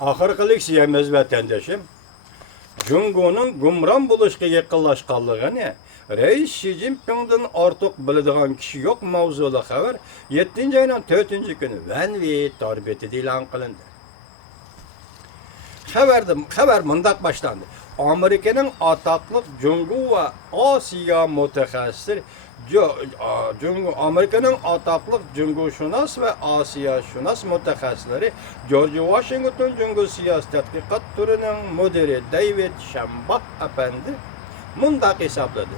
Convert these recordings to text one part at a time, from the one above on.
Ahırkılık siyemiz vatandaşım. Cungo'nun gumran buluşqa yaqinlashganligini Reis Xi Jinping'dan ortiq biladigan kishi yo'q mavzuli xabar 7-ayning 4-kuni Vanvi torbetida e'lon qilindi. Xabar mundaq boshlandi. Amerikaning atoqli Jungo va Osiyo mutaxassisi Amerikaning atoqli Jungoshunos va Osiyoshunos mutaxassislari George Washington Jungo siyosiy tadqiqot turining mudiri David Shambah apandi mundaq hisobladi.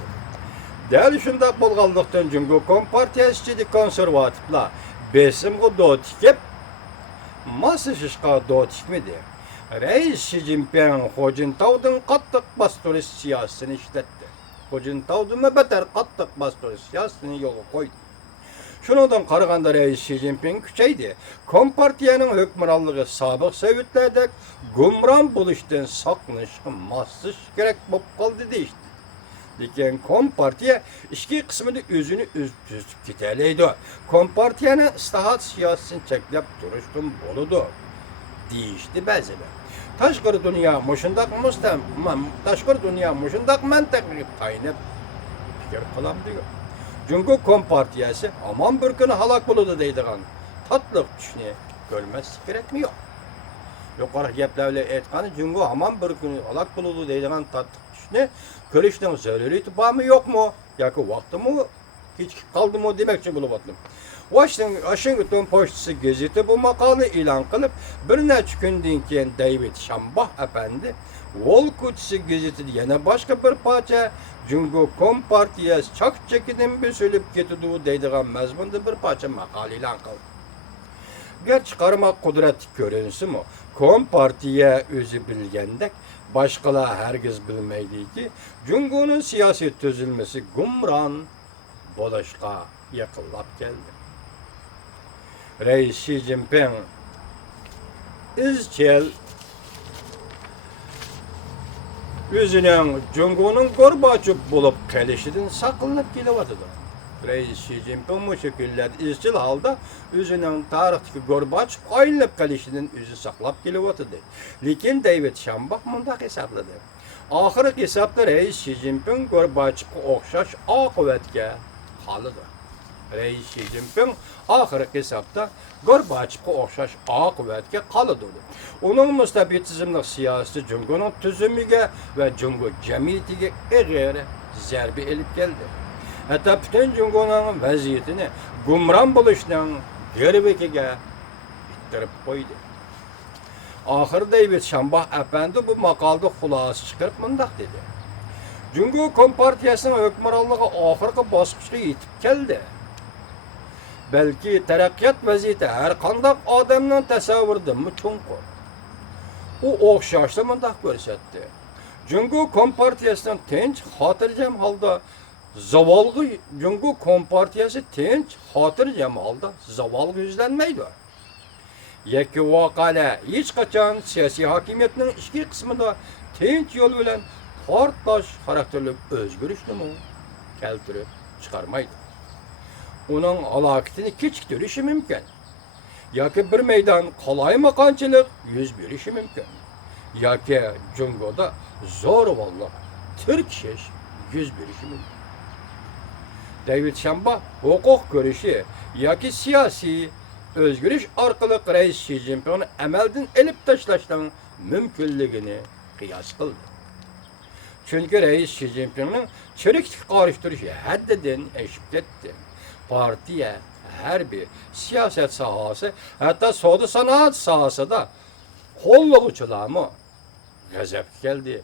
Dal shunday bo'lganlikdan Jungo kompartiyasi ichida konservativlar besimga do'tikib masishishga do'tikmidi. Reis Xi Jinping Hojintau'dan qattiq bostirish siyosatini ishlatdi. Hojintau'dan betar qattiq bostirish siyosatini yo'lga qo'ydi. Shundan qaraganda Reis Xi Jinping kuchaydi. Kompartiyaning hukmronligi sobiq Sovetlardek gumron bo'lishdan saqlanishga moslash kerak bo'lib qoldi deydi. Lekin kompartiya ichki qismida o'zini tuzib ketalaydi. Kompartiyaning islohot siyosatini cheklab turishdan bo'ladi deyishdi ba'zilar. Tashqari dunyo mushundaq mantaqaga tayanib fikr qilamdi. Jungo kompartiyasi aman bir kuni halok bo'ladi deydigan tatliq tushni ko'rmaslik kerakmi yo'q? Yuqori gaplarni aytgani Jungo aman bir kuni halok bo'ladi deydigan tatliq tushni ko'rishning zaruriyati bormi yo'qmi? Yoki vaqtimi kechikib qoldimi demoqchi bo'lyaptim. Washington pochtasi gazeti bu maqolani e'lon qilib, bir necha kundan keyin David Shambah apandi Volkutsi gazetida yana boshqa bir parcha Jungo kompartiyasi chaq-chakidan bo'silib ketadi deydigan mazmunda bir parcha maqola e'lon qildi. Gerçi qarama qudrat ko'rinsimi, kompartiya o'zi bilgandek boshqalar hargiz bilmaydiki, Jungoning siyosiy tuzilmasi gumron bo'lishga yaqinlab keldi. Reis Xi Jinping izchil o'zining Jungoning Gorbachev bo'lib qolishidan saqlanib kelyapti. Reis Xi Jinping bu şekilde izchil holda o'zining tarixdagi Gorbachev aylanib qolishidan o'zi saqlab kelyapti. Lekin David Shambah mundaq hisobladi. Oxirgi hisobda Reis Xi Jinping Gorbachevga o'xshash oqibatga qoldi. Reis Xi Jinping oxirgi hisobda Gorbachevga o'xshash oqibatga qoldi. Uning mustabid tizimli siyosati Jungoning tuzumiga va Jungo jamiyatiga og'ir zarba elib keldi. Hatta butun Jungoning vaziyatini gumron bo'lishning g'irbiga ittirib qo'ydi. Oxir David Shambah apandi bu maqolada xulosa chiqarib mundaq dedi. Jungo kompartiyasining hukmronligi oxirgi bosqichga yetib keldi. Balki taraqqiyot vaziyati har qanday odamning tasavvuridan chunqur. U o'xshashda mundaq ko'rsatdi. Jungo kompartiyasining tinch, xotirjam holda Jungo kompartiyasi tinch, xotirjam holda zavolga yuzlanmaydi. Yakki voqealar hech qachon siyosiy hokimiyatning ichki qismida tinch yo'l bilan portlash xarakterli o'zgarishni keltirib chiqarmaydi. Uning halokatini kechiktirishi mumkin. Yoki bir maydon qalaymaqonchilik yuz berishi mumkin. Yoki Jungoda zo'ravonlik, tirkishish yuz berishi mumkin. David Shambah huquq ko'rishi yoki siyosiy o'zgarish orqali Reis Xi Jinpingni amaldan elib tashlashning mumkinligini qiyos qildi. Chunki Reis Xi Jinpingning chiriklik qorishtirishi haddidan oshib ketdi. Partiya, harbiy, siyosat sohasi, hatto savdo sanoat sohasida qo'llovchilarmi g'azabga keldi.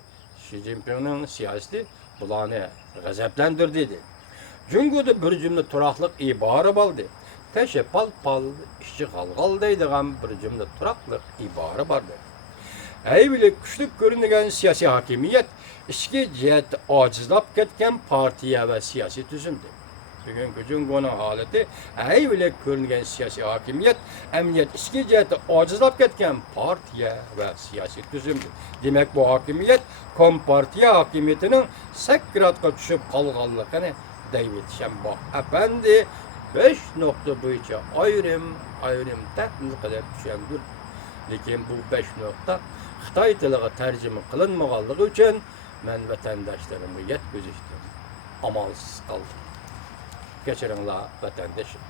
Xi Jinpingning siyosati bularni g'azablantirdi dedi. Jungoda bir jumla turaqliq ibora bo'ldi. Tashi pal ishchi g'alg'al deydigan bir jumla turaqliq ibora bordi. Aybilik kuchli ko'ringan siyosiy hokimiyat ichki jihatda ojizlab ketgan partiya va siyosiy tuzumdir. Bugungi Jungoning holati aybilik ko'ringan siyosiy hokimiyat amniyat ichki jihatda ojizlab ketgan partiya va siyosiy tuzumdir. Demak bu hokimiyat kompartiya hokimiyatining sakratga tushib qolganligini David Shambah apandi 5 nokta bo'yicha ayrim tahlil qilib tushundir. Lekin bu 5 nokta Xitoy tiliga tarjima qilinmaganligi uchun men vatandoshlarımı yetkizishdim. Amalsiz kaldım. Geçirinler vatandaşım.